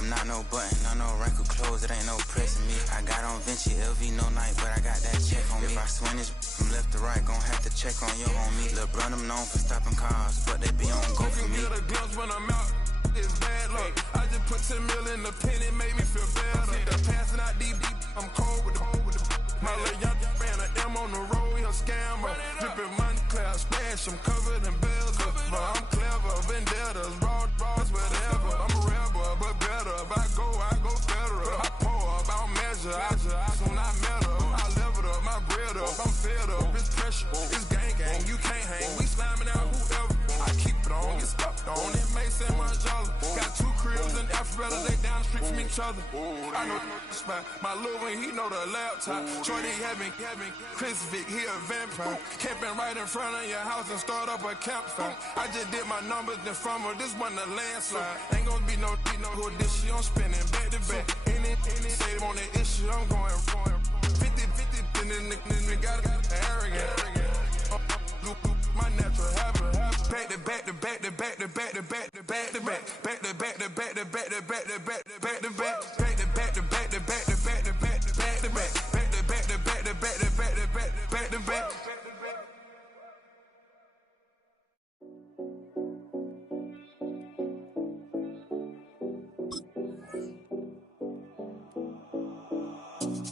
I'm not no button, no wrinkled clothes, it ain't no pressing me. I got on Vinci, LV, no night, but I got that check on me. If I swing this from left to right, gon' have to check on your homie. Lil' brother, I'm known for stopping cars, but they be on go for me. Get a glimpse when I'm out, it's bad luck. I just put 10 mil in the pen, it made me feel better. The passing out deep, I'm cold with the my little young ran a M on the road, he a scammer. Drippin' money, clear, splash, I'm covered in bells. But I'm clever, vendettas, raw, whatever. I'm a rebel, but better. If I go federal. I pour up, I don't measure. I soon I met her. I leveled up, my bread up. I'm fed up, it's pressure. It's gang, you can't hang. We slamming out whoever. I keep it on, get stuck on. It may say much dollar. Got 2 cribs in Alpharetta, they down the street from each other. I know the spot. My little one, he know the laptop. Shorty having Chris Vick, he a vampire. Camping right in front of your house and start up a campfire. I just did my numbers then from her, this one a landslide. Ain't gonna be no who this shit, I'm spinning back to back. Any say on that issue, I'm going 50, and then the got arrogant. My natural habit. Back to back to back to back to back to back to back to back. Back to back to back to back to back to back to back to back. Back to back to back to back to back to back to back to back. Back to back to back to back to back to back to back.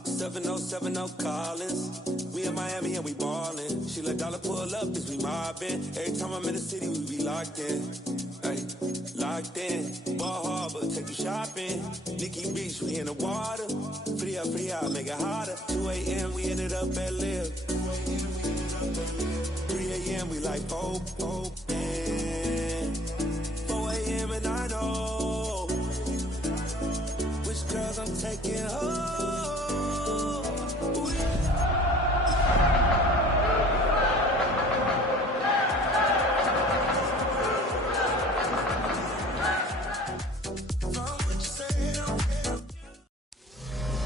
7070 Collins. We in Miami and we ballin'. She let dollar pull up, cause we mobbin'. Every time I'm in the city, we be locked in. Ay, locked in. Ball Harbor, take you shopping. Nikki Beach, we in the water. Free out, make it hotter. 2 a.m., we ended up at Live. 3 a.m., we like open. 4 a.m. and I know which girls I'm taking home.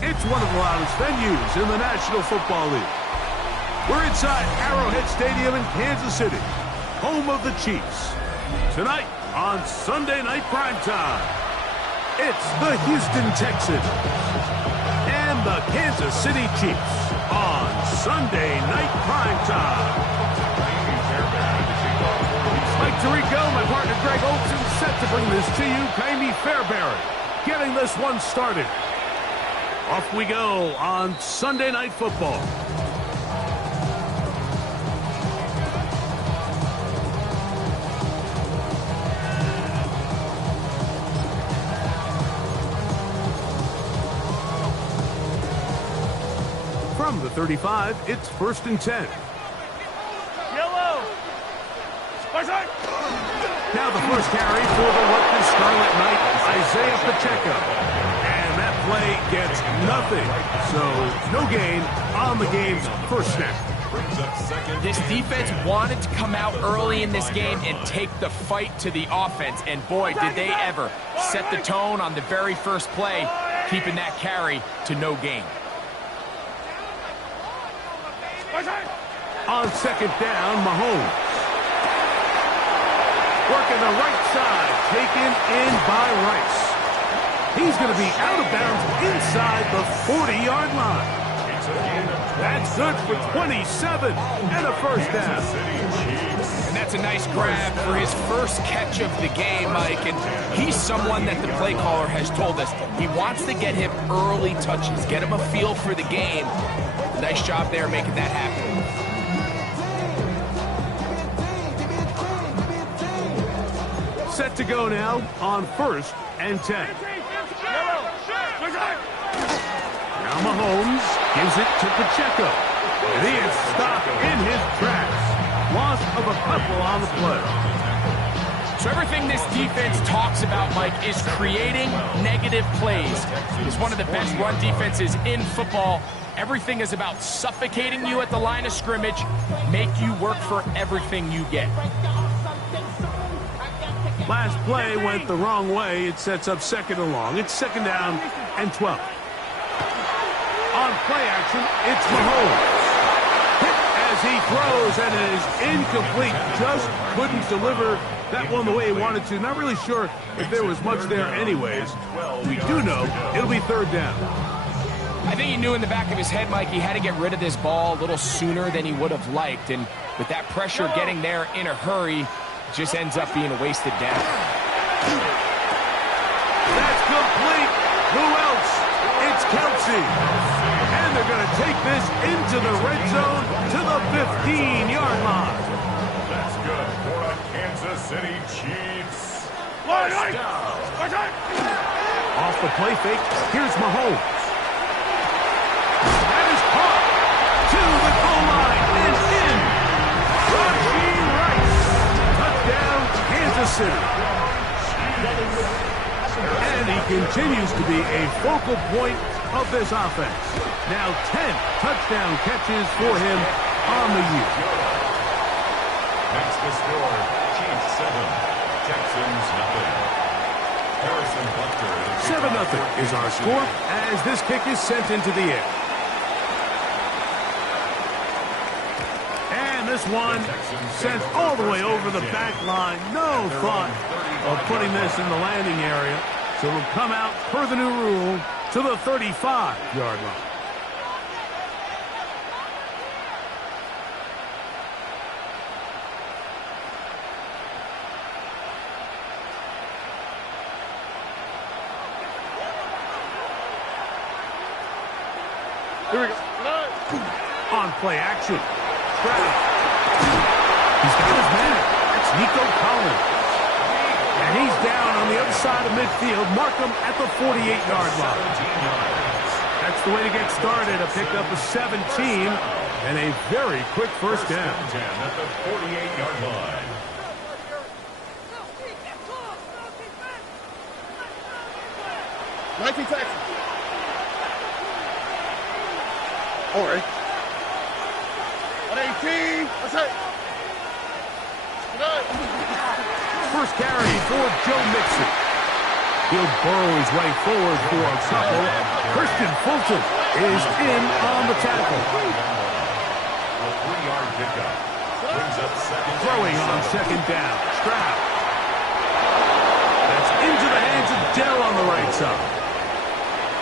It's one of the loudest venues in the National Football League. We're inside Arrowhead Stadium in Kansas City, home of the Chiefs. Tonight on Sunday Night Primetime, it's the Houston Texans and the Kansas City Chiefs on Sunday Night Primetime. Mike Tirico, my partner Greg Olson, set to bring this to you. Kaimi Fairbairn getting this one started. Off we go on Sunday Night Football. From the 35, it's 1st and 10. Yellow! Now the first carry for the Rutgers Scarlet Knight, Isaiah Pacheco. And that play gets nothing. So no gain on the game's first snap. This defense wanted to come out early in this game and take the fight to the offense. And boy, did they ever set the tone on the very first play, keeping that carry to no gain. On 2nd down, Mahomes. Working the right side, taken in by Rice. He's going to be out of bounds inside the 40-yard line. That's good for 27 and a first down. And that's a nice grab for his first catch of the game, Mike. And he's someone that the play caller has told us he wants to get him early touches, get him a feel for the game. Nice job there making that happen. Set to go now on 1st and 10. Now Mahomes gives it to Pacheco. And he is stopped in his tracks. Loss of a couple on the play. So everything this defense talks about, Mike, is creating negative plays. It's one of the best run defenses in football. Everything is about suffocating you at the line of scrimmage, make you work for everything you get. Last play went the wrong way. It sets up 2nd and long. It's 2nd down and 12. On play action, it's Mahomes. Hit as he throws, and it is incomplete. Just couldn't deliver that one the way he wanted to. Not really sure if there was much there anyways. We do know it'll be third down. I think he knew in the back of his head, Mike, he had to get rid of this ball a little sooner than he would have liked. And with that pressure getting there in a hurry, it just ends up being a wasted down. That's complete. Who else? It's Kelsey. And they're going to take this into the red zone to the 15-yard line. That's good for a Kansas City Chiefs. Off the play fake, here's Mahomes. That is caught to the goal line and in. Rashee Rice. Touchdown, Kansas City. And he continues to be a focal point of this offense. Now 10 touchdown catches for him on the year. That's the score. Chiefs 7, Texans nothing. Harrison Butker. 7-0 is our score as this kick is sent into the air. And this one sent all the way over the back line. No thought of putting this in the landing area. So it'll come out, per the new rule, to the 35-yard line. Here we go. On play action. Stroud. He's got his man. That's Nico Collins. And he's down on the other side of midfield. Mark him at the 48-yard line. That's the way to get started. A pickup of 17 and a very quick first down. At the 48-yard line. All right. 118. Let's hit. First carry for Joe Mixon. He'll burrow his way forward for a couple. Christian Fulton is in on the tackle. A 3-yard pickup. Brings up second. Throwing on second down. Stroud. That's into the hands of Dell on the right side.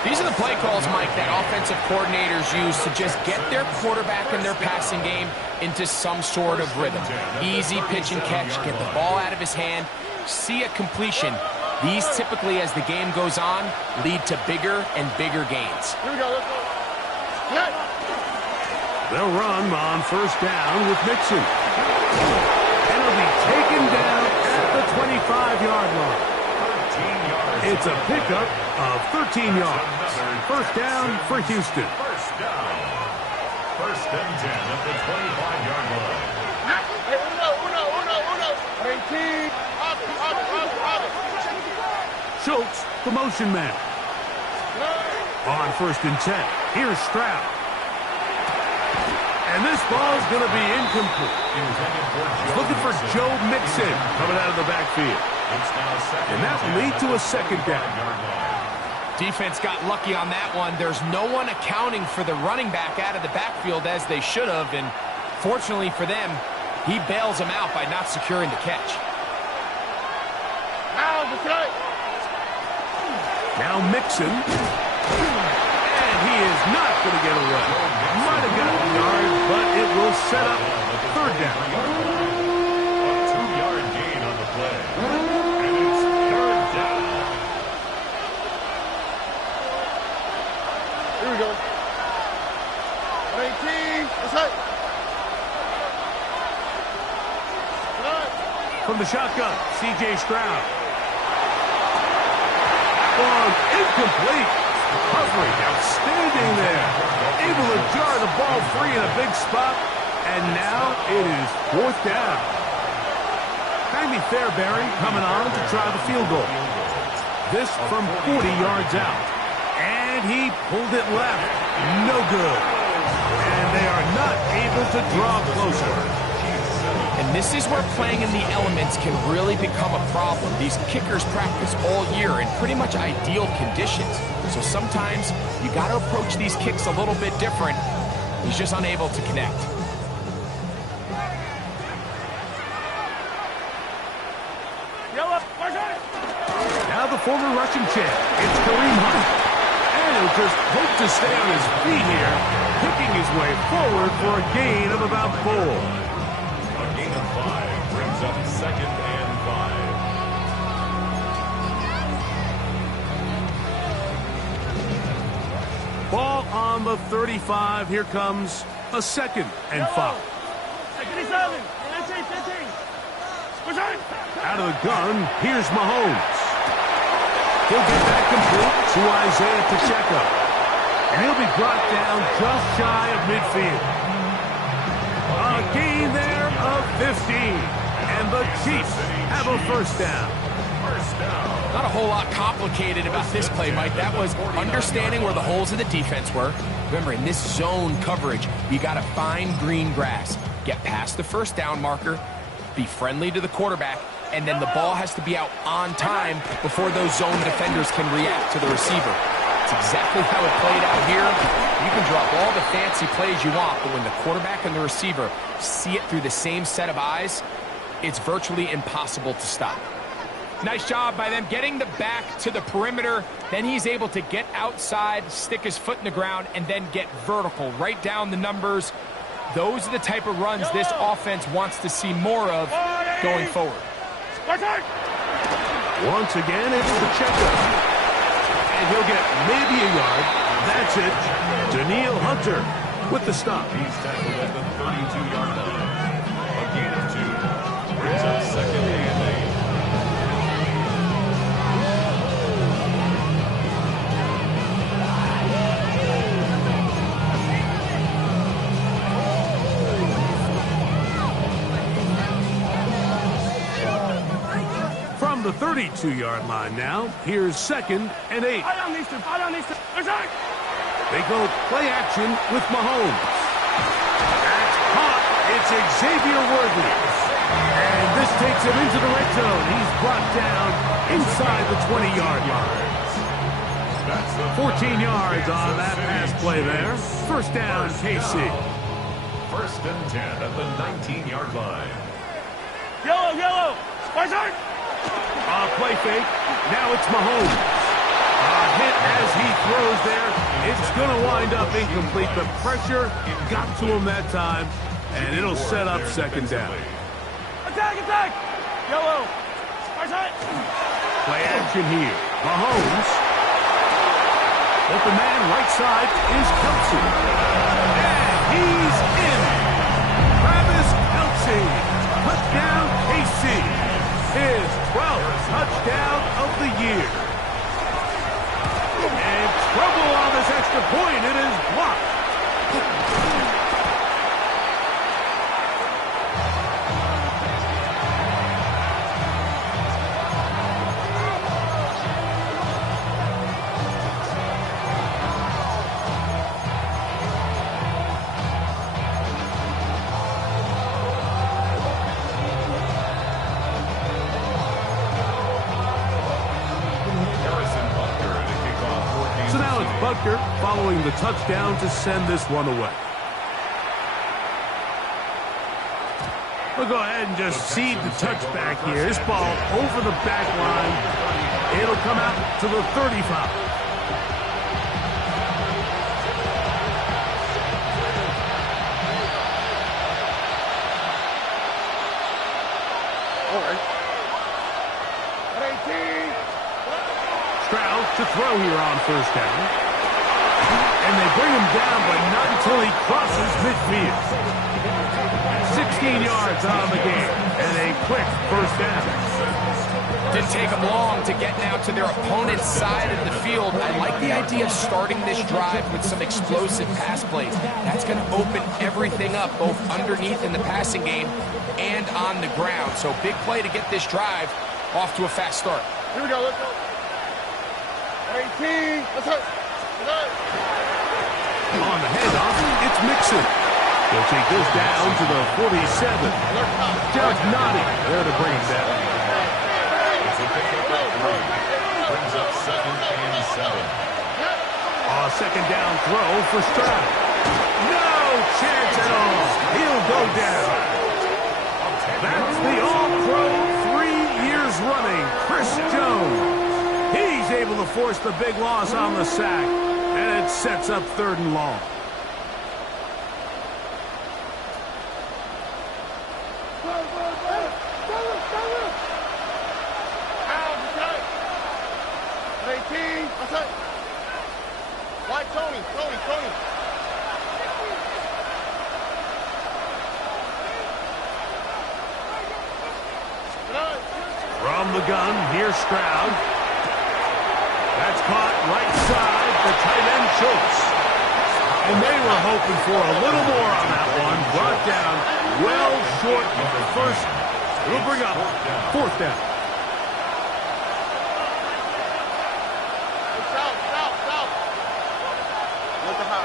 These are the play calls, Mike, that offensive coordinators use to just get their quarterback and their passing game into some sort of rhythm. Easy pitch and catch, get the ball out of his hand, see a completion. These typically, as the game goes on, lead to bigger and bigger gains. Here we go. Let's go. Yeah. They'll run on first down with Mixon. And he'll be taken down at the 25-yard line. It's a pickup of 13 yards. First down for Houston. First down. First and 10 at the 25-yard line. Hey, uno. 18. Schultz, the motion man. On first and 10, here's Stroud. And this ball's going to be incomplete. Looking for Joe Mixon coming out of the backfield. And that will lead to a second down. Defense got lucky on that one. There's no one accounting for the running back out of the backfield as they should have. And fortunately for them, he bails him out by not securing the catch. Now Mixon. And he is not going to get away. Might have gotten a yard, but it will set up third down. A 2-yard gain on the play. And it's third down. Here we go. 18. Let's hit. From the shotgun, C.J. Stroud. Ball incomplete. Recovery outstanding there. Able to jar the ball free in a big spot. And now it is fourth down. Jamie Fairbury coming on to try the field goal. This from 40 yards out. And he pulled it left. No good. And they are not able to draw closer. And this is where playing in the elements can really become a problem. These kickers practice all year in pretty much ideal conditions. So sometimes you got to approach these kicks a little bit different. He's just unable to connect. former rushing champ. It's Kareem Hunt. And he'll just hope to stay on his feet here, picking his way forward for a gain of about 4. A gain of 5 brings up 2nd and 5. Ball on the 35. Here comes a 2nd and 5. Out of the gun, here's Mahomes. He'll get that complete to Isaiah Pacheco. And he'll be brought down just shy of midfield. A gain there of 15. And the Chiefs have a first down. Not a whole lot complicated about this play, Mike. That was understanding where the holes in the defense were. Remember, in this zone coverage, you got to find green grass. Get past the first down marker, be friendly to the quarterback, and then the ball has to be out on time before those zone defenders can react to the receiver. It's exactly how it played out here. You can drop all the fancy plays you want, but when the quarterback and the receiver see it through the same set of eyes, it's virtually impossible to stop. Nice job by them getting the back to the perimeter. Then he's able to get outside, stick his foot in the ground, and then get vertical, right down the numbers. Those are the type of runs this offense wants to see more of going forward. Once again, it's Pacheco. And he'll get maybe a yard. That's it. Daniil Hunter with the stop. He's tackled at the 32-yard line. A gain of 2 brings up 2nd and 8. From the 32-yard line now, here's 2nd and 8. They go play action with Mahomes. That's caught. It's Xavier Worthy. And this takes him into the red zone. He's brought down inside the 20-yard line. 14 yards on that pass play there. First down, KC. 1st and 10 at the 19-yard line. Yellow. Play fake. Now it's Mahomes. Hit as he throws there. It's going to wind up incomplete. The pressure got to him that time, and it'll set up 2nd down. Attack! Yellow. Play action here. Mahomes. Open man right side is Kelsey. And he's in. Travis Kelsey. Touchdown, KC. His 12th touchdown of the year. And trouble on this extra point. It is blocked. Following the touchdown to send this one away. We'll go ahead and just cede the touchback here. This ball over the back line. It'll come out to the 35. Stroud to throw here on first down. And they bring him down, but not until he crosses midfield. 16 yards on the game, and a quick first down. Didn't take them long to get now to their opponent's side of the field. I like the idea of starting this drive with some explosive pass plays. That's going to open everything up, both underneath in the passing game and on the ground. So big play to get this drive off to a fast start. Here we go, let's go. 18, let's go. On the handoff, it's Mixon. He'll take this down to the 47. Judge Noddy there to bring him down. It's a pickup of 3. Brings up 2nd and 7. A second down throw for Stroud. No chance at all. He'll go down. That's the All-Pro 3 years running, Chris Jones. He's able to force the big loss on the sack, and it sets up 3rd and long. White Tony. From the gun, here's Stroud. That's caught right side, the tight end Schultz. And they were hoping for a little more on that one. Brought down well short of the first. It'll bring up 4th down. South.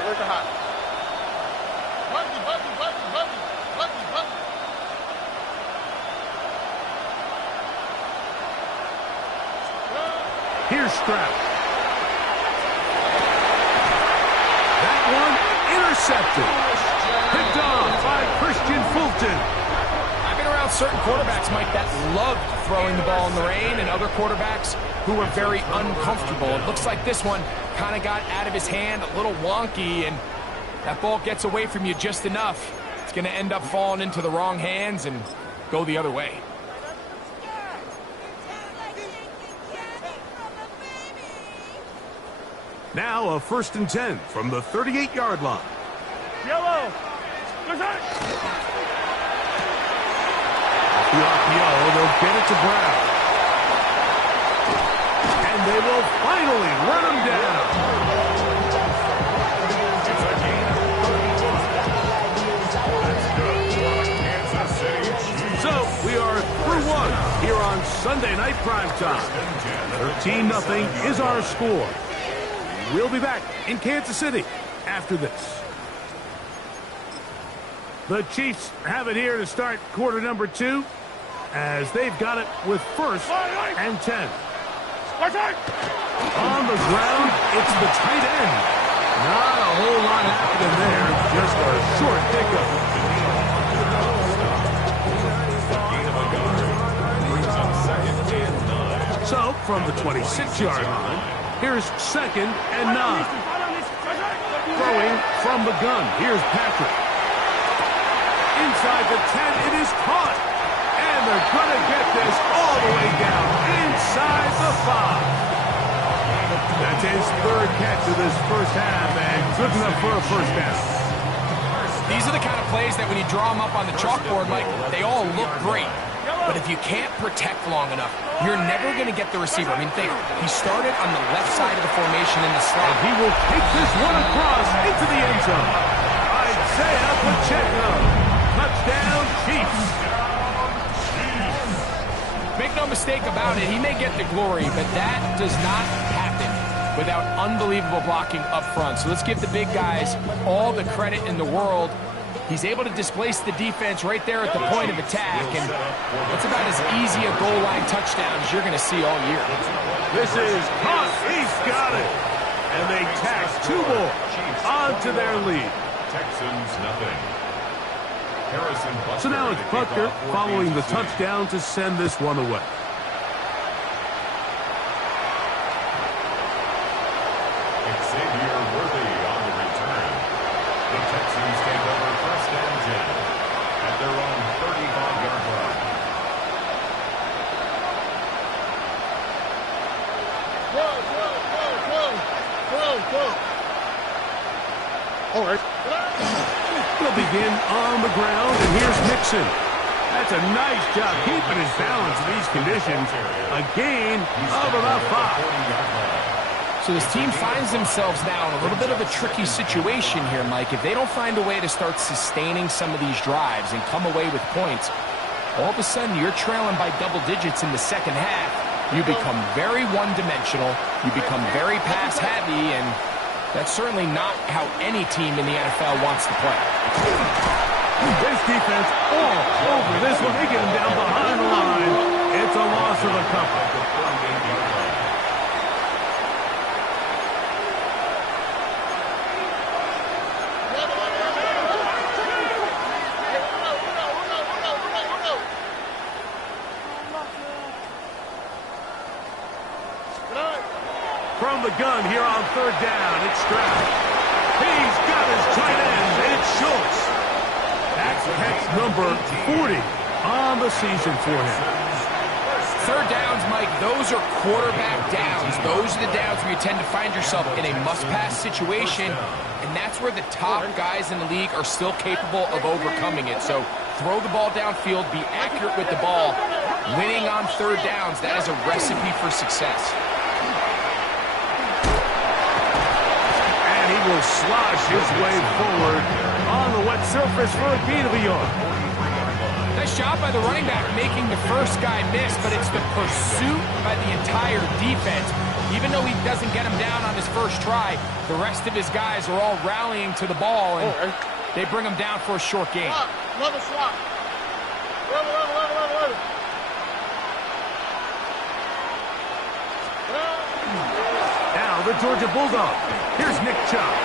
Where's the hot? Buggy. Here's Stroud. That one intercepted. Picked off by Christian Fulton. I've been around certain quarterbacks, Mike, that loved throwing the ball in the rain, and other quarterbacks who were very uncomfortable. It looks like this one kind of got out of his hand, a little wonky, and that ball gets away from you just enough. It's going to end up falling into the wrong hands and go the other way. Now a 1st and 10 from the 38-yard line. Yellow. Off the RPO, they'll get it to Brown. And they will finally run him down. It's a gain of 31. That's good for Kansas City Chiefs. So we are through one here on Sunday Night Primetime. 13-0 is our score. We'll be back in Kansas City after this. The Chiefs have it here to start quarter number 2, as they've got it with 1st and 10. On the ground, it's the tight end. Not a whole lot happening there, just a short pickup. So, from the 26-yard line, here's 2nd and 9. Throwing from the gun, here's Patrick. Inside the 10, it is caught. And they're going to get this all the way down inside the 5. That's his 3rd catch of this first half, and good enough for a 1st down. These are the kind of plays that when you draw them up on the chalkboard, Mike, they all look great. But if you can't protect long enough, you're never going to get the receiver. I mean, think, he started on the left side of the formation in the slot. And he will take this one across into the end zone. Isaiah Pacheco. Touchdown, Chiefs. Make no mistake about it, he may get the glory, but that does not happen without unbelievable blocking up front. So let's give the big guys all the credit in the world. He's able to displace the defense right there at the point of attack, and it's about as easy a goal line touchdown as you're going to see all year. This is caught. He's got it. And they tack 2 more onto their lead. Texans nothing. So now it's Butker following the touchdown to send this one away. Xavier Worthy on the return. The Texans take over 1st and 10 at their own 35-yard line. All right. They'll begin on the ground, and here's Mixon. That's a nice job keeping his balance in these conditions. A gain of about 5. So this team finds themselves now in a little bit of a tricky situation here, Mike. If they don't find a way to start sustaining some of these drives and come away with points, all of a sudden you're trailing by double digits in the second half. You become very one-dimensional. You become very pass-heavy, and that's certainly not how any team in the NFL wants to play. This defense all over this one. They get him down behind the line. It's a loss of a couple. from the gun here on third down. It's Stroud. He's got his tight end. It's Schultz. That's catch number 40 on the season for him. Third downs, Mike, those are quarterback downs. Those are the downs where you tend to find yourself in a must-pass situation, and that's where the top guys in the league are still capable of overcoming it. So throw the ball downfield, be accurate with the ball. Winning on third downs, that is a recipe for success. And he will slosh his way forward on the wet surface for a gain of a yard. Nice job by the running back making the first guy miss, but it's the pursuit by the entire defense. Even though he doesn't get him down on his first try, the rest of his guys are all rallying to the ball, and they bring him down for a short gain. Level slot. Level. Now the Georgia Bulldog. Here's Nick Chubb.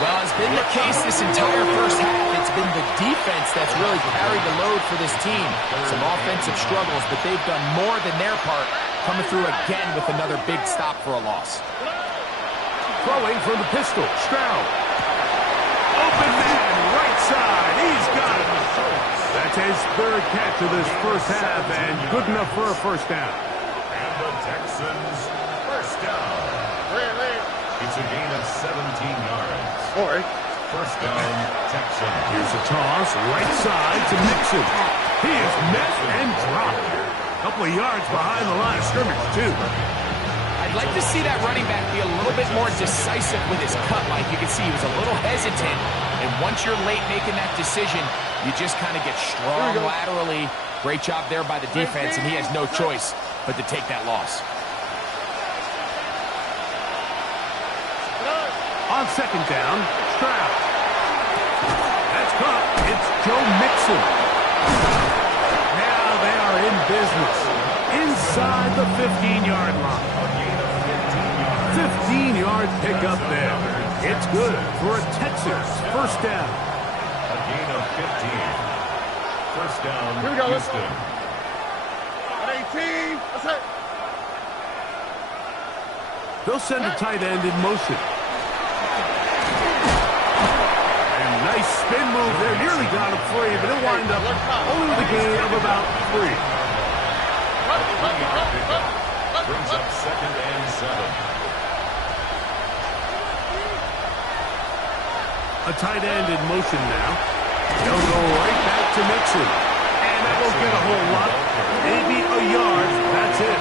Well, it's been the case this entire first half. It's been the defense that's really carried the load for this team. Some offensive struggles, but they've done more than their part, coming through again with another big stop for a loss. Throwing from the pistol, Stroud. Open man, right side. He's got it. That's his third catch of this first half, and good enough for a first down. And the Texans, first down. It's a gain of 17 yards. First down, Texans. Here's a toss, right side to Mixon. He is met and dropped. A couple of yards behind the line of scrimmage, too. I'd like to see that running back be a little bit more decisive with his cut, Mike. You can see he was a little hesitant, and once you're late making that decision, you just kind of get strong laterally. Great job there by the defense, and he has no choice but to take that loss. On second down, Stroud. That's caught. It's Joe Mixon. Now they are in business. Inside the 15-yard line. 15-yard pickup there. It's good for a Texans first down. A gain of 15. First down, Here we go. Houston. At 18. That's it. They'll send a tight end in motion. Nice spin move there. Nearly got him free, but he'll wind up only with a gain of about 3. Brings up second and 7. A tight end in motion now. They'll go right back to Mixon. And that won't get a whole lot. Maybe a yard. That's it.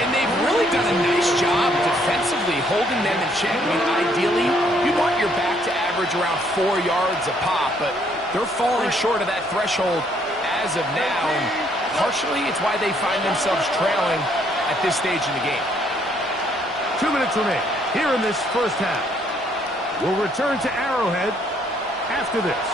And they've really done a nice job defensively holding them in check. I mean, ideally, you want your back to average around 4 yards a pop, but they're falling short of that threshold as of now, and partially it's why they find themselves trailing at this stage in the game. 2 minutes remain here in this first half. We'll return to Arrowhead after this.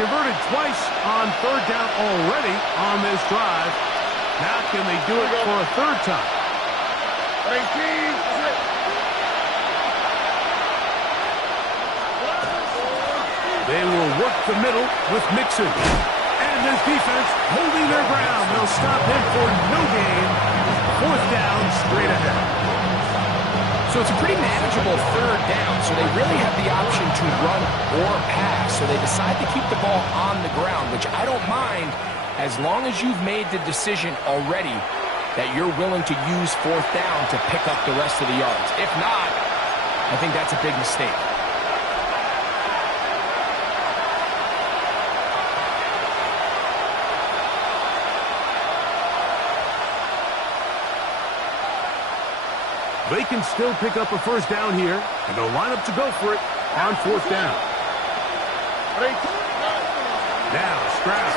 Converted twice on third down already on this drive. Now can they do it for a third time? 18. That's it. They will work the middle with Mixon. And this defense holding their ground. They'll stop him for no gain. Fourth down straight ahead. So it's a pretty manageable third down, so they really have the option to run or pass. So they decide to keep the ball on the ground, which I don't mind as long as you've made the decision already that you're willing to use fourth down to pick up the rest of the yards. If not, I think that's a big mistake. They can still pick up a first down here, and they'll line up to go for it on fourth down. Now Stroud.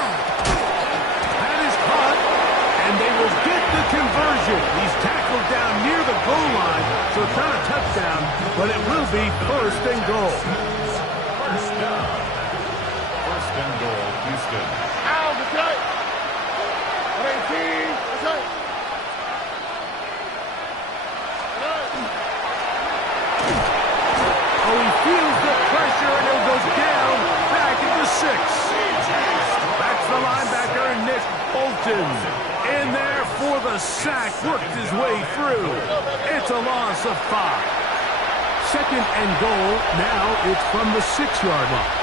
That is caught, and they will get the conversion. He's tackled down near the goal line, so it's not a touchdown, but it will be first and goal. First down. First and goal, Houston. Out, that's right. 18. That's right. Oh, he feels the pressure, and he'll go down back at the 6. That's the linebacker, Nick Bolton, in there The sack worked his way through. It's a loss of 5. Second and goal. Now it's from the 6-yard line.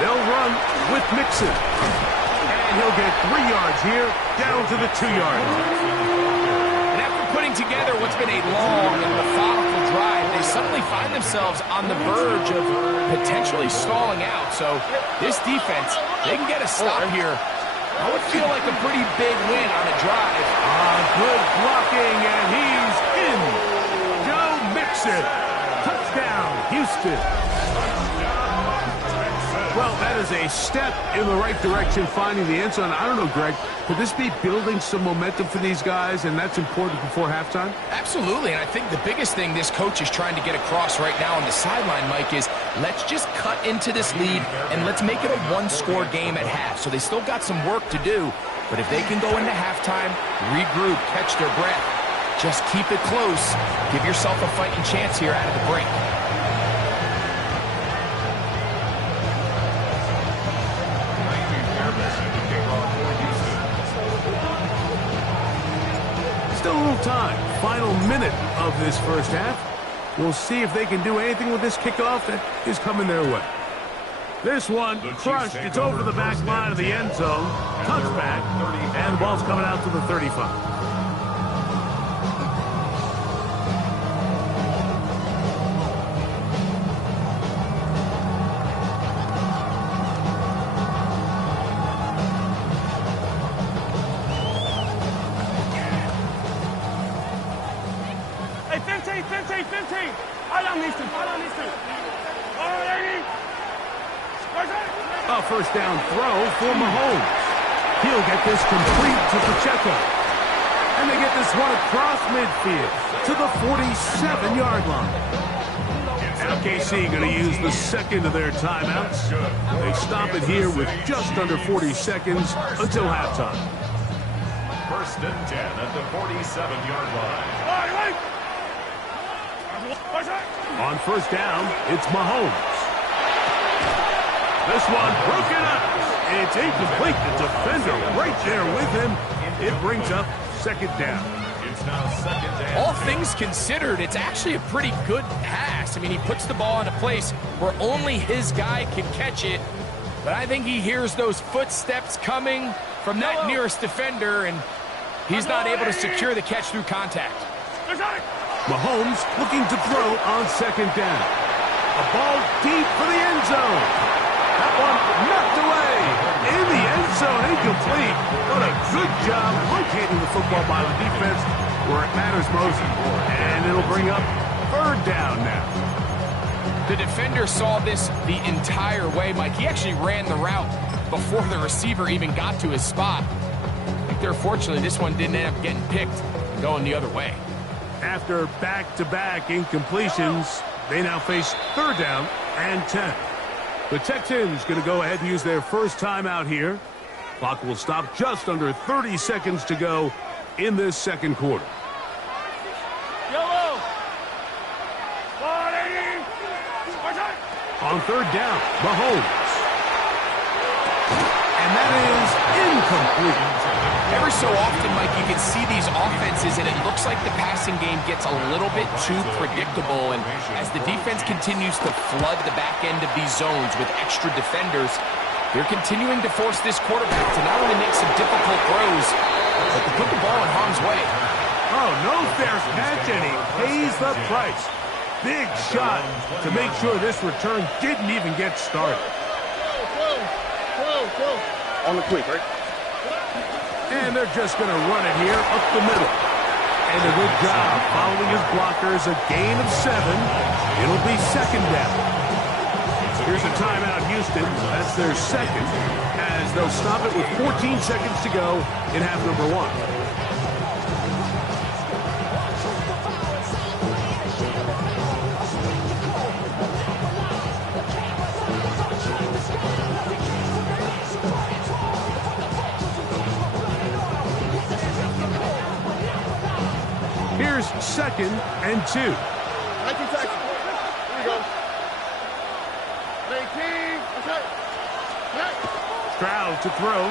They'll run with Mixon. And he'll get 3 yards here, down to the 2-yard line. And after putting together what's been a long and methodical drive, they suddenly find themselves on the verge of potentially stalling out. So this defense, they can get a stop here. I would feel like a pretty big win on a drive. Good blocking, and he's in. Joe Mixon. Touchdown, Houston. Well, that is a step in the right direction, finding the end zone. I don't know, Greg, could this be building some momentum for these guys, and that's important before halftime? Absolutely, and I think the biggest thing this coach is trying to get across right now on the sideline, Mike, is let's just cut into this lead, and let's make it a one-score game at half. So they still got some work to do, but if they can go into halftime, regroup, catch their breath, just keep it close, give yourself a fighting chance here out of the break. Still a little time. Final minute of this first half. We'll see if they can do anything with this kickoff that is coming their way. This one crushed. It's over the back line of the end zone. Touchback. And the ball's coming out to the 35. A first down throw for Mahomes. He'll get this complete to Pacheco. And they get this one across midfield to the 47-yard line. Now KC going to use the second of their timeouts. They stop it here with just under 40 seconds until halftime. First and 10 at the 47-yard line. On first down, it's Mahomes. This one broken up. It's incomplete. The defender right there with him. It brings up second down. It's now second down. All things considered, it's actually a pretty good pass. I mean, he puts the ball in a place where only his guy can catch it. But I think he hears those footsteps coming from that nearest defender, and he's not able to secure the catch through contact. Mahomes looking to throw on second down. A ball deep for the end zone. That one knocked away. In the end zone, incomplete. What a good job locating the football by the defense where it matters most. And it'll bring up third down now. The defender saw this the entire way, Mike. He actually ran the route before the receiver even got to his spot. I think they're fortunately this one didn't end up getting picked and going the other way. After back-to-back incompletions, they now face third down and 10. The Texans going to go ahead and use their first timeout here. Clock will stop just under 30 seconds to go in this second quarter. On third down, Mahomes. And that is incomplete. Every so often, Mike, you can see these offenses, and it looks like the passing game gets a little bit too predictable. And as the defense continues to flood the back end of these zones with extra defenders, they're continuing to force this quarterback to not only make some difficult throws, but to put the ball in harm's way. Oh, no fair catch, and he pays the price. Big shot to make sure this return didn't even get started. On the quick, right? And they're just going to run it here up the middle. And a good job following his blockers. A gain of 7. It'll be second down. Here's a timeout, Houston. That's their second, as they'll stop it with 14 seconds to go in half number 1. Here's second and 2. 19 seconds. Here we go. 18. Okay. Stroud to throw.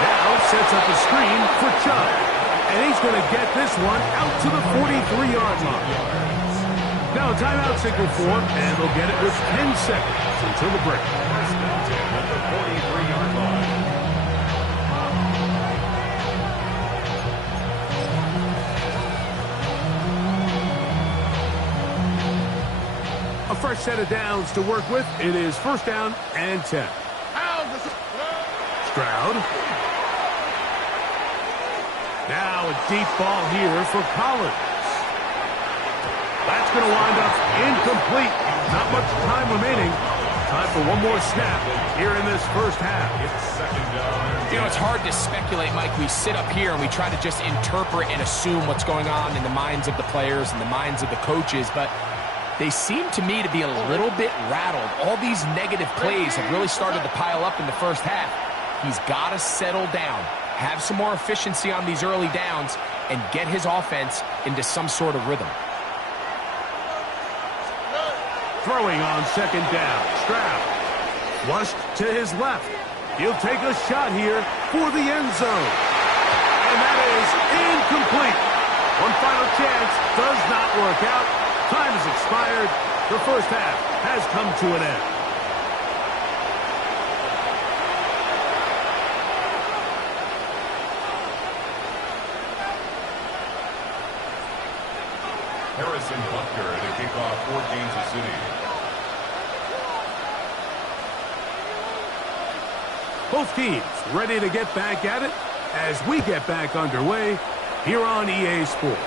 Now sets up a screen for Chubb. And he's going to get this one out to the 43-yard line. Now a timeout signal for him, and they'll get it with 10 seconds until the break. First and 10 at the 43-yard line. A fresh set of downs to work with. It is first down and 10. Stroud. Now a deep ball here for Collins. That's going to wind up incomplete. Not much time remaining. Time for one more snap here in this first half. You know, it's hard to speculate, Mike. We sit up here and we try to just interpret and assume what's going on in the minds of the players and the minds of the coaches, but they seem to me to be a little bit rattled. All these negative plays have really started to pile up in the first half. He's got to settle down, have some more efficiency on these early downs, and get his offense into some sort of rhythm. Throwing on second down. Stroud. Flushed to his left. He'll take a shot here for the end zone. And that is incomplete. One final chance does not work out. Time has expired. The first half has come to an end. Harrison Butker to kick off for Kansas City. Both teams ready to get back at it as we get back underway here on EA Sports.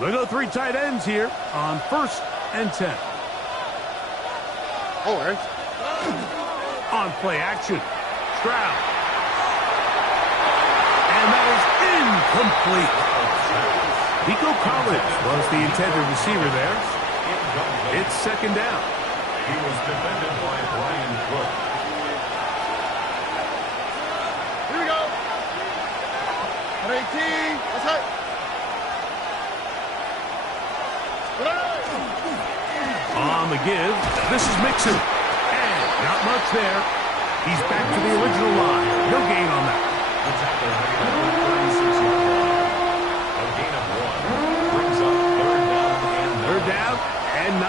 We'll go three tight ends here on first and 10. All right. On play action. Stroud. And that is incomplete. Nico Collins was the intended receiver there. It's second down. He was defended by Brian Cook. Here we go. 18. That's right. On the give, this is Mixon. And not much there. He's back to the original line. No gain on that. The tackler made at the 36-yard line. A gain of 1 brings up third down and 9. 3rd down and 9.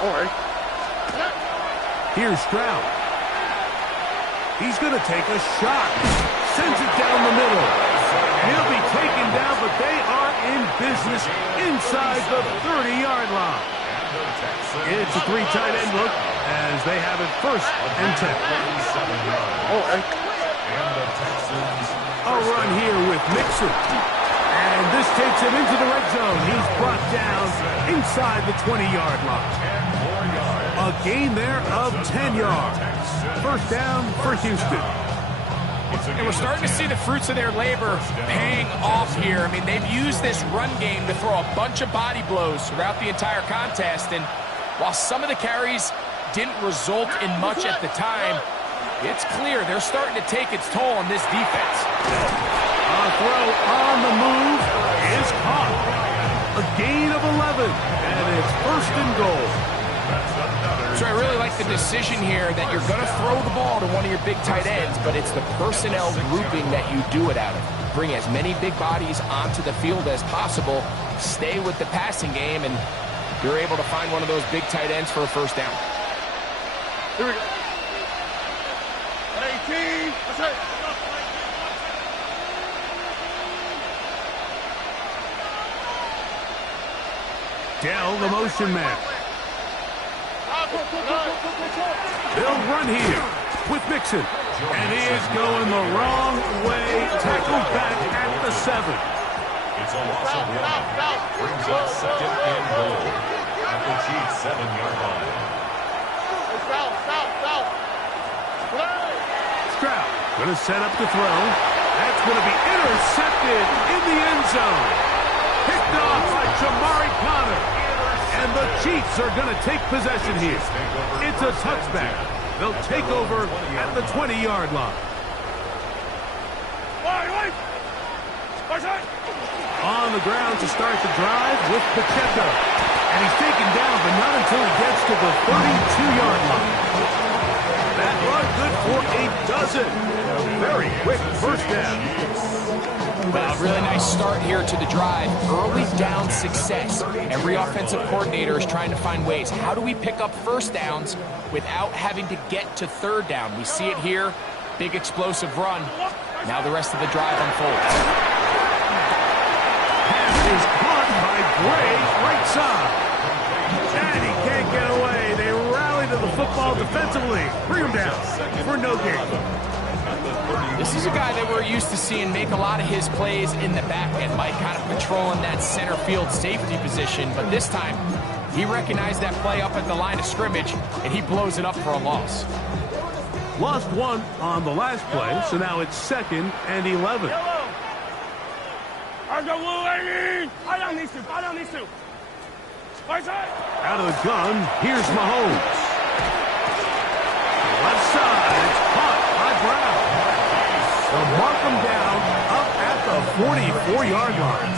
All right. Here's Stroud. He's going to take a shot. Sends it down the middle. He'll be taken down, but they are in business inside the 30-yard line. It's a three tight end look as they have it first and 10. All right. A run here with Mixon. And this takes him into the red zone. He's brought down inside the 20-yard line. A gain there of 10 yards. First down for Houston. And we're starting to see the fruits of their labor paying off here. I mean, they've used this run game to throw a bunch of body blows throughout the entire contest. And while some of the carries didn't result in much at the time, it's clear they're starting to take its toll on this defense. A throw on the move is caught. A gain of 11, and it's first and goal. So I really like the decision here that you're going to throw the ball to one of your big tight ends, but it's the personnel grouping that you do it out of. Bring as many big bodies onto the field as possible, stay with the passing game, and you're able to find one of those big tight ends for a first down. Here we go. 18. That's it. Dell, the motion man. They'll run here with Mixon. And he is going the wrong way. Tackled back at the 7. It's a loss of 1. Brings up second and goal at the Chiefs' 7-yard line. Stroud going to set up the throw. That's going to be intercepted in the end zone. Picked off by Jamari Connor. And the Chiefs are going to take possession here. It's a touchback. They'll take over at the 20-yard line. On the ground to start the drive with Pacheco. And he's taken down, but not until he gets to the 32-yard line. That run good for a dozen. A very quick first down. Well, really nice start here to the drive. Early down success. Every offensive coordinator is trying to find ways. How do we pick up first downs without having to get to third down? We see it here. Big explosive run. Now the rest of the drive unfolds. Pass is caught by Gray, right side. And he can't get away. They rally to the football defensively. Bring him down for no gain. This is a guy that we're used to seeing make a lot of his plays in the back end. Mike kind of patrolling that center field safety position, but this time he recognized that play up at the line of scrimmage, and he blows it up for a loss. Lost 1 on the last play, so now it's 2nd and 11. Out of the gun, here's Mahomes. Left side, it's caught by Brown. They'll mark him down up at the 44-yard line.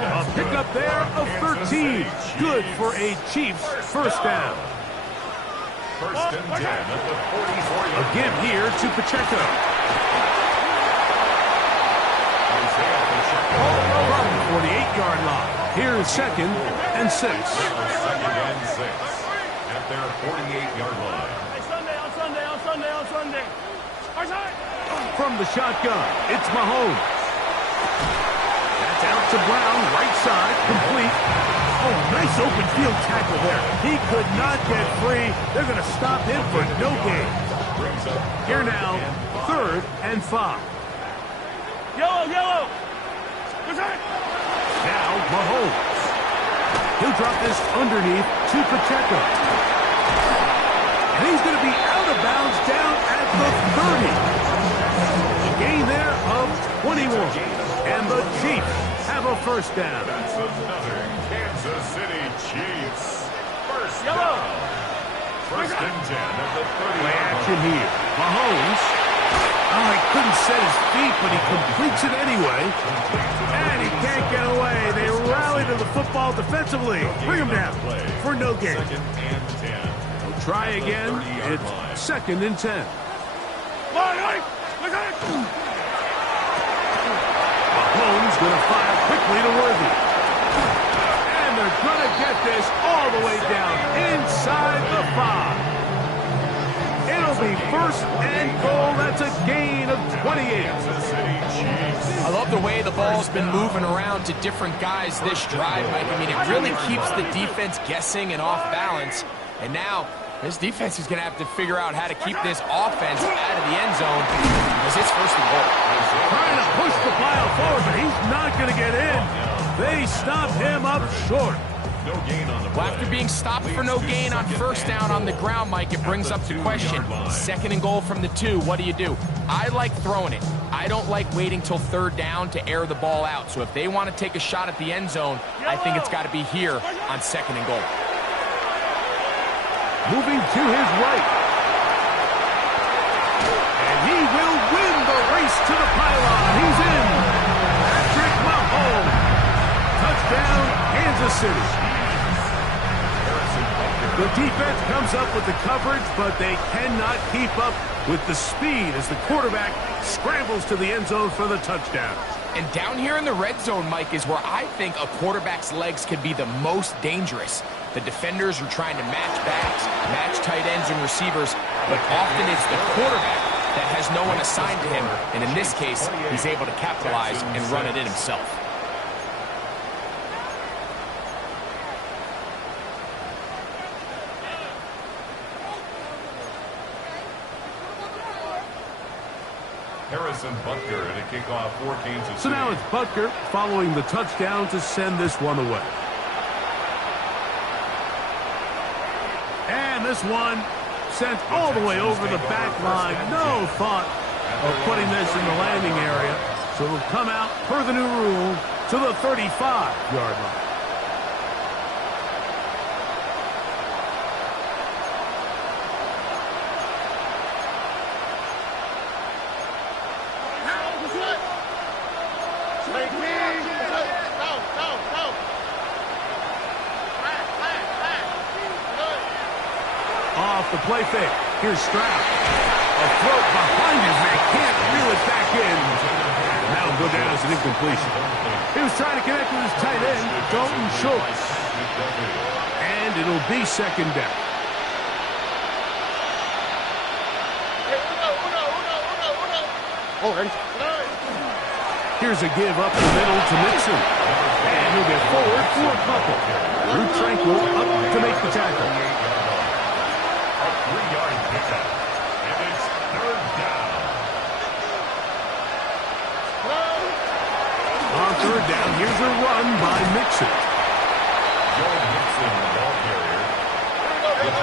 A pickup there of 13. Good for a Chiefs first down. First and 10 at the 44-yard line. A give here to Pacheco. From the 48-yard line. Here is 2nd and 6. Second and 6 at their 48-yard line. From the shotgun, it's Mahomes. That's out to Brown, right side, complete. Oh, nice open field tackle there. He could not get free. They're going to stop him for no gain. Here now, 3rd and 5. Yellow. Now Mahomes. He'll drop this underneath to Pacheco. And he's going to be out of bounds down at the 30. A gain there of 21. And the Chiefs have a first down. That's another Kansas City Chiefs first Yellow. down. First and 10 at the 30. Play action here. Mahomes. Oh, he couldn't set his feet, but he completes it anyway. And he can't get away. They rally to the football defensively. Bring him down for no gain. Second and 10. We'll try again. It's 2nd and 10. Mahomes going to fire quickly to Worthy. And they're going to get this all the way down inside the 5. It'll be 1st and goal. That's a gain of 28. I love the way the ball's been moving around to different guys this drive, Mike. I mean, it really keeps the defense guessing and off balance. And now, this defense is going to have to figure out how to keep this offense out of the end zone because it's 1st and goal. Trying to push the pile forward, but he's not going to get in. They stop him up short. No gain on the play. Well, after being stopped for no gain on first down on the ground, Mike, it brings up the question. 2nd and goal from the 2, what do you do? I like throwing it. I don't like waiting till 3rd down to air the ball out. So if they want to take a shot at the end zone, I think it's got to be here on 2nd and goal. Moving to his right. And he will win the race to the pylon. He's in. Patrick Mahomes. Touchdown, Kansas City. The defense comes up with the coverage, but they cannot keep up with the speed as the quarterback scrambles to the end zone for the touchdown. And down here in the red zone, Mike, is where I think a quarterback's legs can be the most dangerous. The defenders are trying to match backs, match tight ends and receivers, but often it's the quarterback that has no one assigned to him. And in this case, he's able to capitalize and run it in himself. Harrison Butker to kick off for Kansas City. So now it's Butker following the touchdown to send this one away. And this one sent all the way over the back line. No thought of putting this in the landing area. So it'll come out, per the new rule, to the 35-yard line. Off the play fake. Here's Stroud. A throw behind his man. Can't reel it back in. That'll go down as an incompletion. He was trying to connect with his tight end, Dalton Schultz. And it'll be second down. Here's a give up the middle to Mixon. And he'll get forward for a couple. Drew Tranquil up to make the tackle. A 3-yard pickup. And it's third down. On third down, here's a run by Mixon. Joe Mixon, the ball carrier.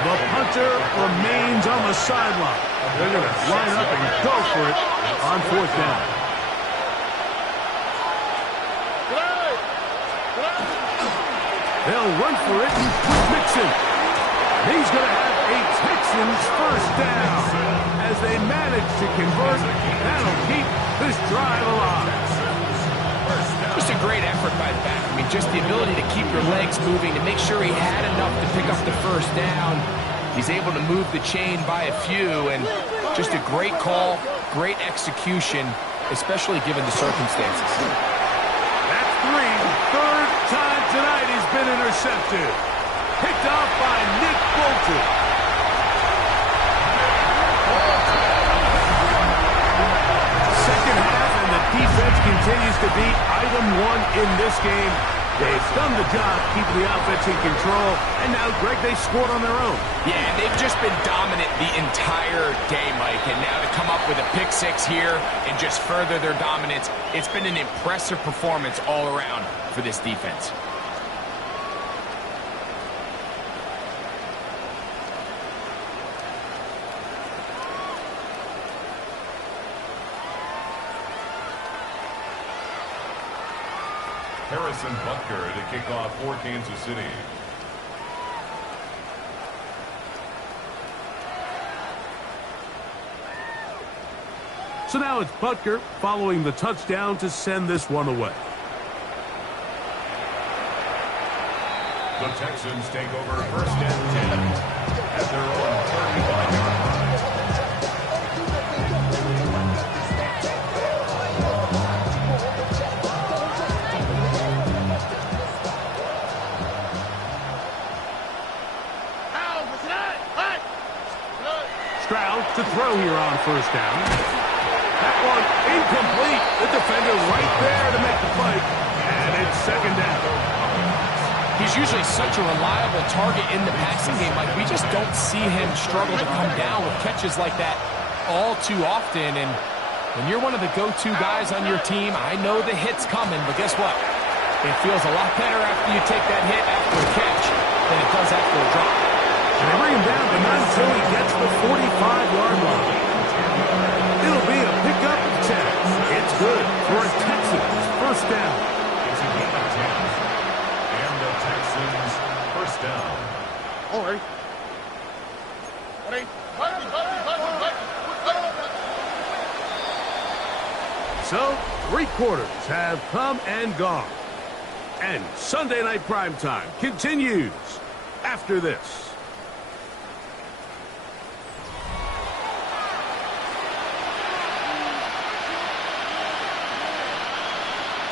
The punter remains on the sideline. They're going to line up and go for it on fourth down. They'll run for it with Mixon. He's going to have a Texans first down. As they manage to convert, that'll keep this drive alive. Just a great effort by the back. I mean, just the ability to keep your legs moving, to make sure he had enough to pick up the first down. He's able to move the chain by a few, and just a great call, great execution, especially given the circumstances. That's three. Third time tonight he's been intercepted. Picked off by Nick Bolton. Second half, and the defense continues to be item one in this game. They've done the job keeping the offense in control, and now, Greg, they scored on their own. Yeah, and they've just been dominant the entire day, Mike, and now to come up with a pick six here and just further their dominance, it's been an impressive performance all around for this defense. Harrison Butker to kick off for Kansas City. So now it's Butker following the touchdown to send this one away. The Texans take over first and 10 at their own 35-yard line. Stroud to throw here on first down. That one incomplete. The defender right there to make the play. And it's second down. He's usually such a reliable target in the passing game. Like, we just don't see him struggle to come down with catches like that all too often. And when you're one of the go-to guys on your team, I know the hit's coming, but guess what? It feels a lot better after you take that hit after a catch than it does after a drop. And they bring him down, but not until he gets the 45-yard line. It'll be a pickup of 10. It's good for a Texans first down. It's a gain of 10. And the Texans first down. All right. So, 3 quarters have come and gone. And Sunday Night Primetime continues after this.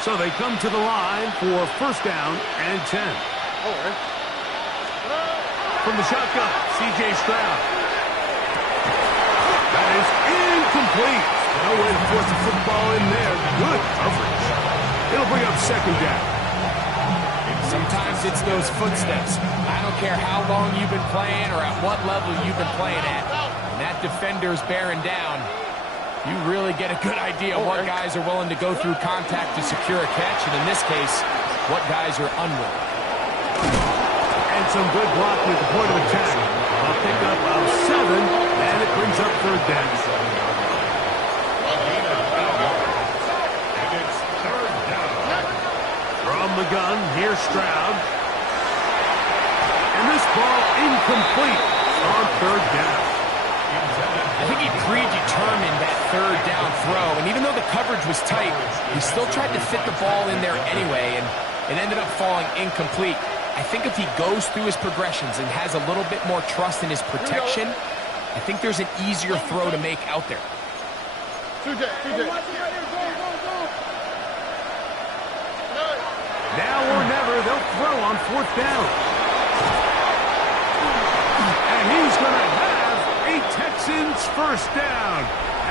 So they come to the line for first down and 10. From the shotgun, C.J. Stroud. That is incomplete. No way to force the football in there. Good coverage. It'll bring up second down. Sometimes it's those footsteps. I don't care how long you've been playing or at what level you've been playing at. When that defender's bearing down, you really get a good idea what guys are willing to go through contact to secure a catch, and in this case, what guys are unwilling. And some good blocking at the point of attack. A pickup of 7, and it brings up third down. And it's third down. From the gun, here's Stroud. And this ball incomplete on third down. I think he predetermined that third down throw, and even though the coverage was tight, he still tried to fit the ball in there anyway, and it ended up falling incomplete. I think if he goes through his progressions and has a little bit more trust in his protection, I think there's an easier throw to make out there. Now or never, they'll throw on fourth down. And he's going to have a Texans first down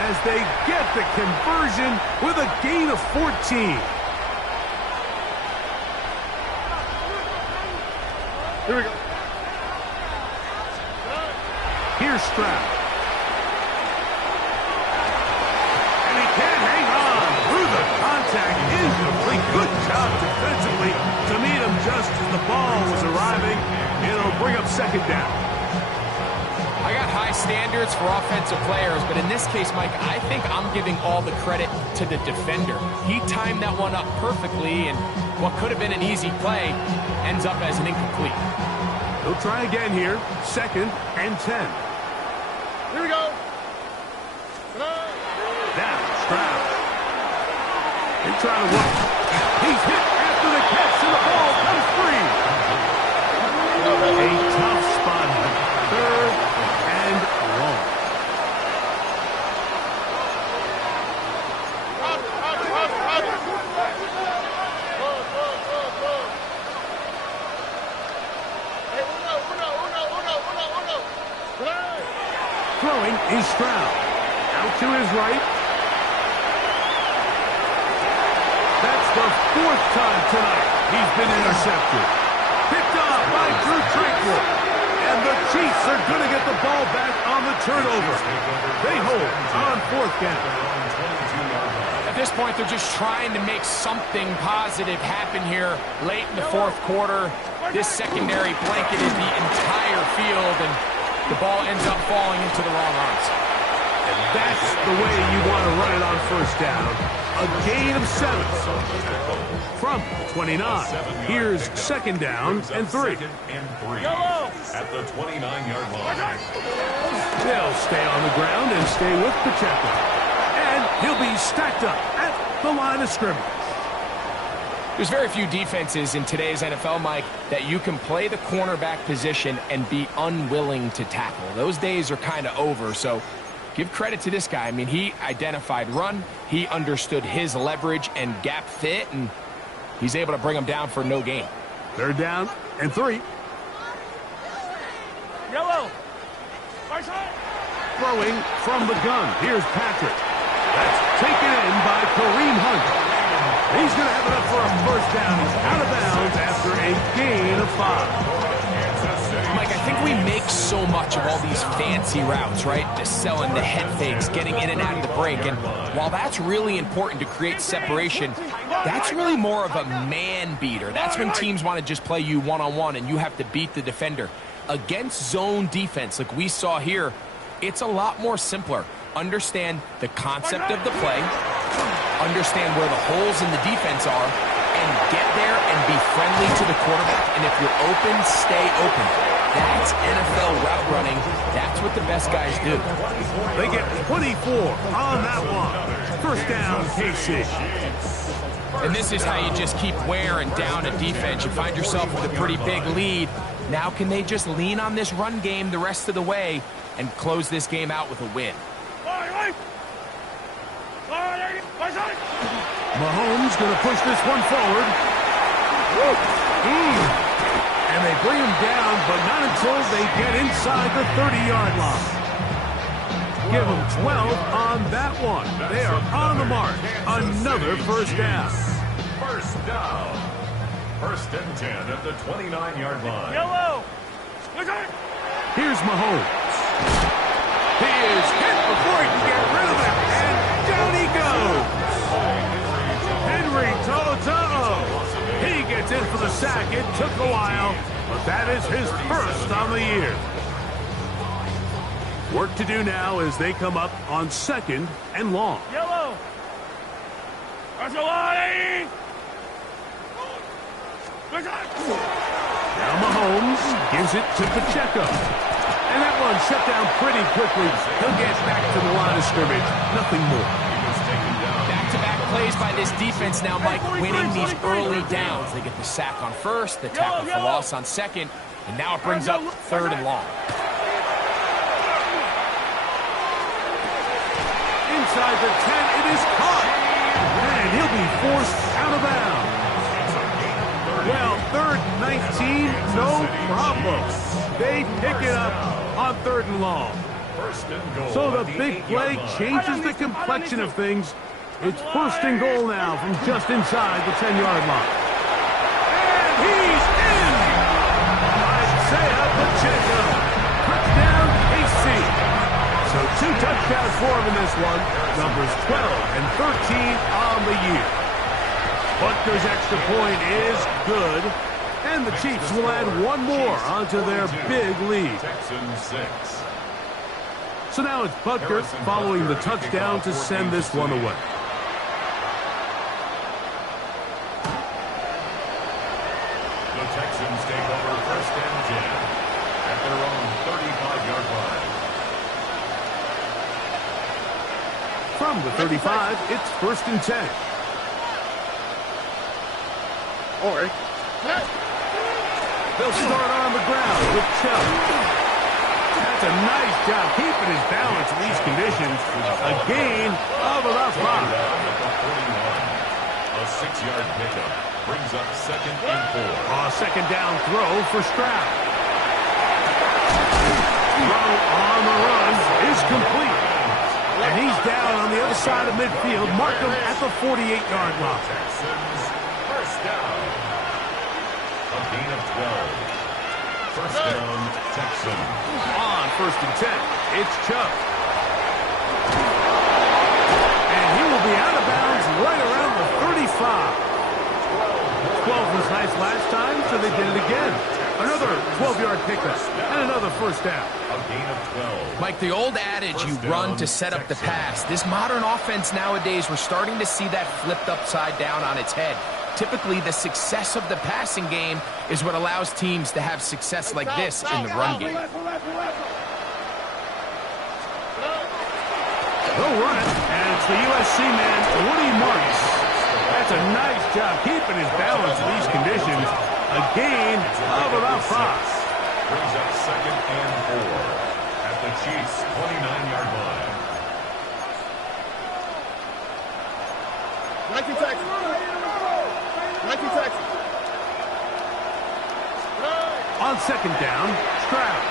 as they get the conversion with a gain of 14. Here we go. Here's Stroud. And he can't hang on through the contact. Incomplete. Good job defensively to meet him just as the ball was arriving. It'll bring up second down. I got high standards for offensive players, but in this case, Mike, I think I'm giving all the credit to the defender. He timed that one up perfectly, and what could have been an easy play ends up as an incomplete. He'll try again here. Second and 10. Here we go. Now, Stroud. He's trying to work. He's hit after the catch, and the ball comes free. A tough spot. Third and long. Throwing is Stroud. Out to his right. That's the fourth time tonight he's been intercepted. Picked off by Drew Tranquil. And the Chiefs are going to get the ball back on the turnover. They hold on fourth down. At this point, they're just trying to make something positive happen here late in the fourth quarter. This secondary blanketed the entire field, and the ball ends up falling into the wrong arms. And that's the way you want to run it on first down. A gain of 7. From 29. Here's second down and 3. Second and 3 at the 29-yard line. They'll stay on the ground and stay with Pacheco. And he'll be stacked up at the line of scrimmage. There's very few defenses in today's NFL, Mike, that you can play the cornerback position and be unwilling to tackle. Those days are kind of over, so give credit to this guy. I mean, he identified run, he understood his leverage and gap fit, and he's able to bring him down for no gain. Third down and 3. Yellow. Right side. Throwing from the gun. Here's Patrick. That's taken in by Kareem Hunt. He's going to have enough for a first down. He's out of bounds after a gain of 5. Mike, I think we make so much of all these fancy routes, right? The selling, the head fakes, getting in and out of the break. And while that's really important to create separation, that's really more of a man beater. That's when teams want to just play you one-on-one and you have to beat the defender. Against zone defense, like we saw here, it's a lot more simpler. Understand the concept of the play, understand where the holes in the defense are, and get there and be friendly to the quarterback. And if you're open, stay open. That's NFL route running. That's what the best guys do. They get 24 on that one. First down, KC. And this is how you just keep wearing down a defense. You find yourself with a pretty big lead. Now can they just lean on this run game the rest of the way and close this game out with a win? Mahomes going to push this one forward. And they bring him down, but not until they get inside the 30-yard line. Give them 12 on that one. They are on the mark. Another first down. First down. First and 10 at the 29-yard line. Yellow. Here's Mahomes. He is hit before he can get rid of it, and down he goes. Henry To'o. He gets in for the sack. It took a while, but that is his first on the year. Work to do now as they come up on 2nd and long. Yellow. Arcelati. Now Mahomes gives it to Pacheco. And that one shut down pretty quickly. He'll get back to the line of scrimmage. Nothing more. Back-to-back plays by this defense now, Mike, winning these early downs. They get the sack on first, the tackle for loss on second, and now it brings up 3rd and long. Inside the 10, it is caught. And he'll be forced out of bounds. Well, 3rd and 19, no problem. They pick it up on 3rd and long. So the big play changes the complexion of things. It's 1st and goal now from just inside the 10-yard line. And he's in! Isaiah Pacheco. Touchdown, KC. So 2 touchdowns for him in this one. Numbers 12 and 13 on the year. Butker's extra point is good. And the Chiefs will add one more onto their big lead. So now it's Butker following the touchdown to send this one away. The Texans take over 1st and 10 at their own 35-yard line. From the 35, it's 1st and 10. All right. They'll start on the ground with Chubb. That's a nice job keeping his balance in these conditions. A gain of about 5. A 6-yard pickup brings up 2nd and 4. A 2nd down throw for Stroud. Throw on the run is complete. And he's down on the other side of midfield. Mark him at the 48-yard line. Texans, first down. A gain of 12. First down, Texans. On 1st and 10, it's Chubb. And he will be out of bounds right around the 35. 12 was nice last time, so they did it again. Another 12-yard pickup and another first down. A gain of 12. Mike, the old adage, you run to set up the pass. This modern offense nowadays, we're starting to see that flipped upside down on its head. Typically, the success of the passing game is what allows teams to have success like this in the run game. They'll run it, and it's the USC man, Woody Marks. That's a nice job keeping his balance in these conditions. A gain of about 5. Brings up 2nd and 4 at the Chiefs' 29-yard line. 19 Texans. 19 Texans. On 2nd down, Stroud.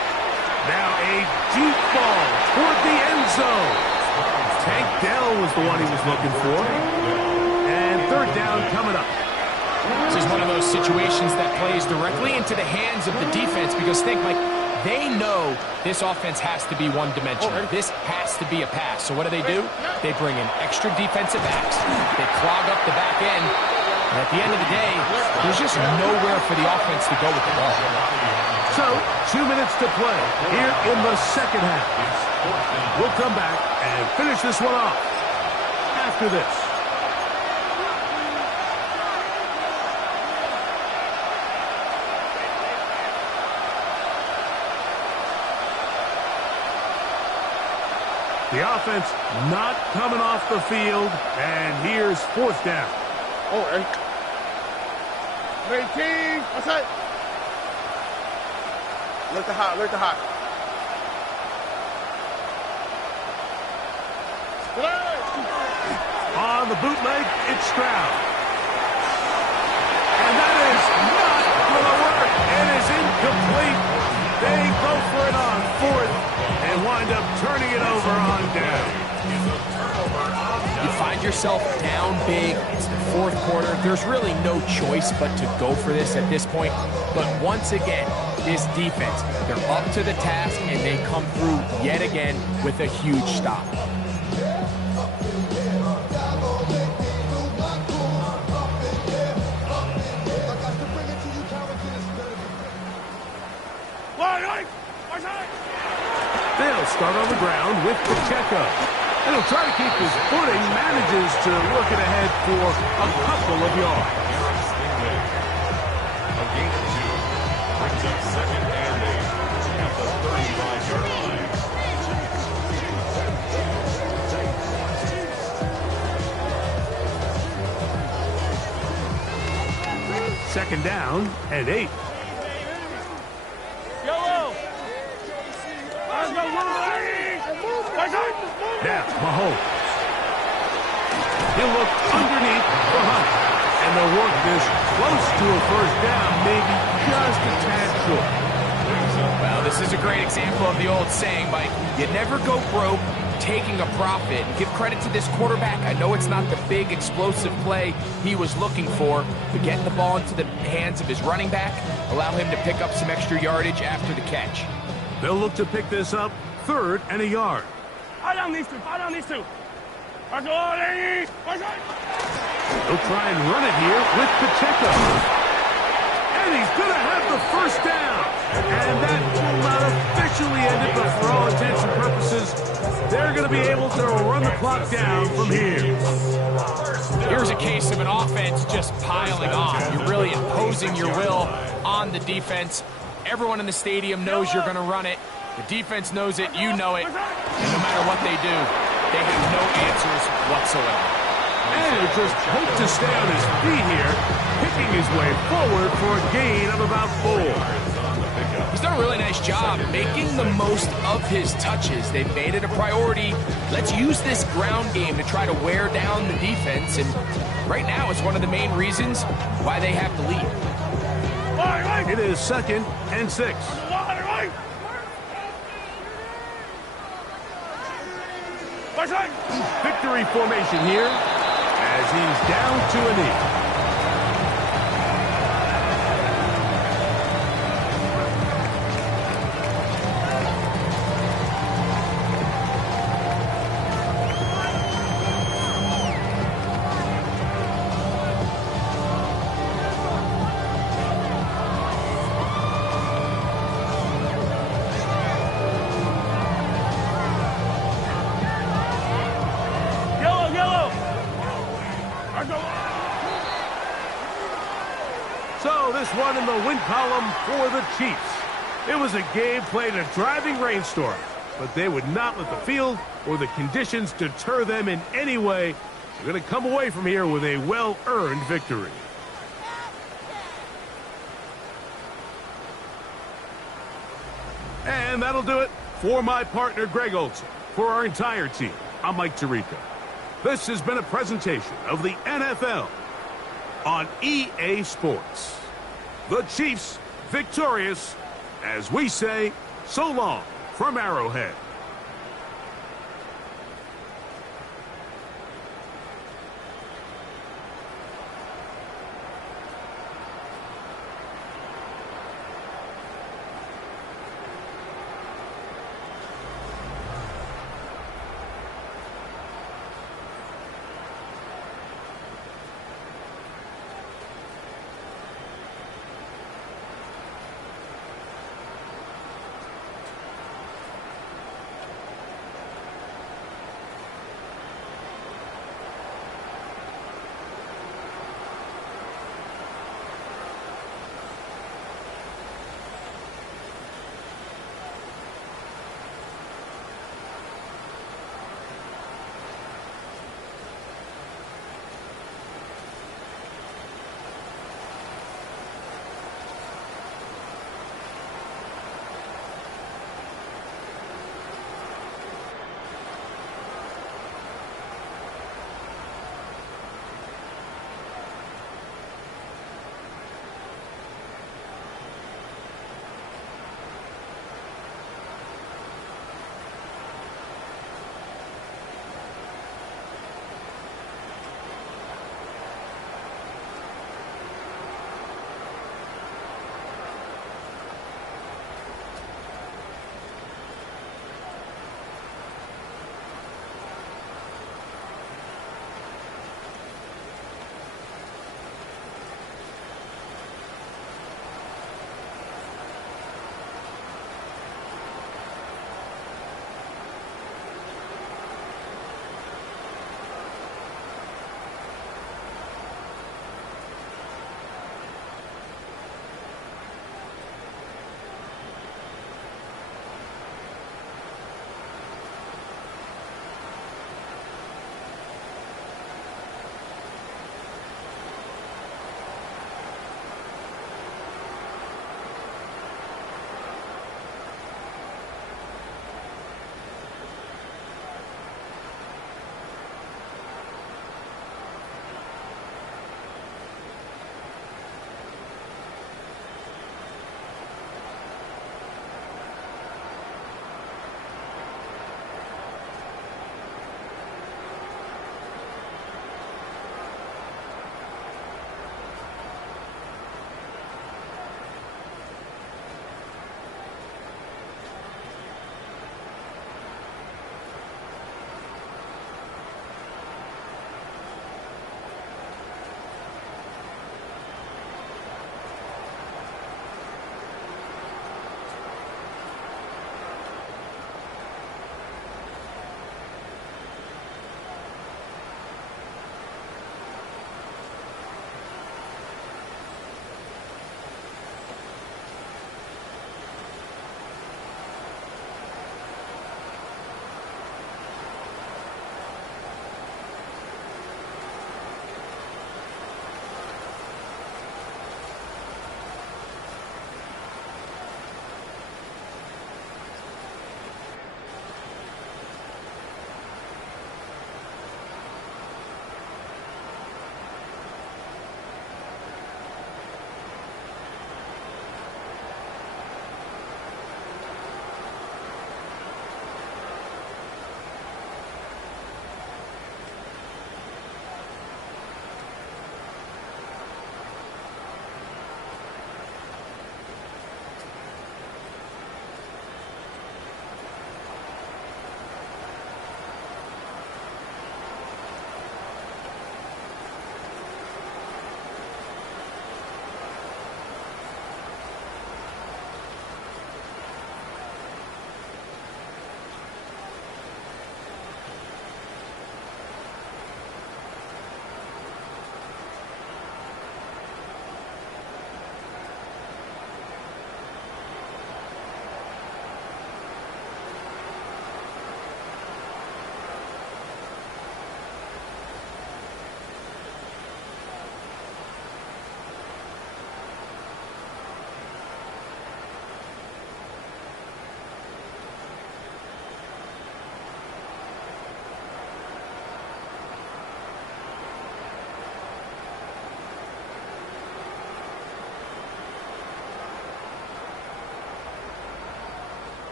Now a deep ball toward the end zone. Tank Dell was the one he was looking for. And 3rd down coming up. This is one of those situations that plays directly into the hands of the defense because think, like, they know this offense has to be one-dimensional. This has to be a pass. So what do? They bring in extra defensive backs. They clog up the back end. And at the end of the day, there's just nowhere for the offense to go with the ball. So, 2 minutes to play here in the 2nd half. We'll come back and finish this one off after this. The offense not coming off the field, and here's 4th down. All right. 18. Outside. Alert the hot. Alert the hot. On the the bootleg, it's Stroud. And that is not going to work. It is incomplete. They go for it on fourth and wind up turning it over on down. You find yourself down big. It's the fourth quarter. There's really no choice but to go for this at this point. But once again, this defense, they're up to the task, and they come through yet again with a huge stop. They'll start on the ground with Pacheco. And he'll try to keep his footing, manages to work it ahead for a couple of yards. A gain of 2 brings up second and 8 at the 35-yard line. Second down and 8. Now, Mahomes. He'll look underneath for Hunt. And they'll work this close to a first down, maybe just a tad short. Well, this is a great example of the old saying, Mike. You never go broke taking a profit. Give credit to this quarterback. I know it's not the big explosive play he was looking for, but getting the ball into the hands of his running back, allow him to pick up some extra yardage after the catch. They'll look to pick this up, 3rd and a yard. They'll try and run it here with Pacheco. And he's going to have the first down. And that will not officially end it, but for all intents and purposes, they're going to be able to run the clock down from here. Here's a case of an offense just piling on. You're really imposing your will on the defense. Everyone in the stadium knows you're going to run it. The defense knows it, you know it. And no matter what they do, they have no answers whatsoever. And he'll just hope to stay on his feet here, picking his way forward for a gain of about 4. He's done a really nice job making the most of his touches. They've made it a priority. Let's use this ground game to try to wear down the defense. And right now, it's one of the main reasons why they have the lead. It is 2nd and 6. Victory formation here as he's down to a knee. So this one in the win column for the Chiefs. It was a game played in a driving rainstorm, but they would not let the field or the conditions deter them in any way. They're going to come away from here with a well-earned victory. And that'll do it for my partner, Greg Olson. For our entire team, I'm Mike Tirico. This has been a presentation of the NFL on EA Sports. The Chiefs victorious, as we say, so long from Arrowhead.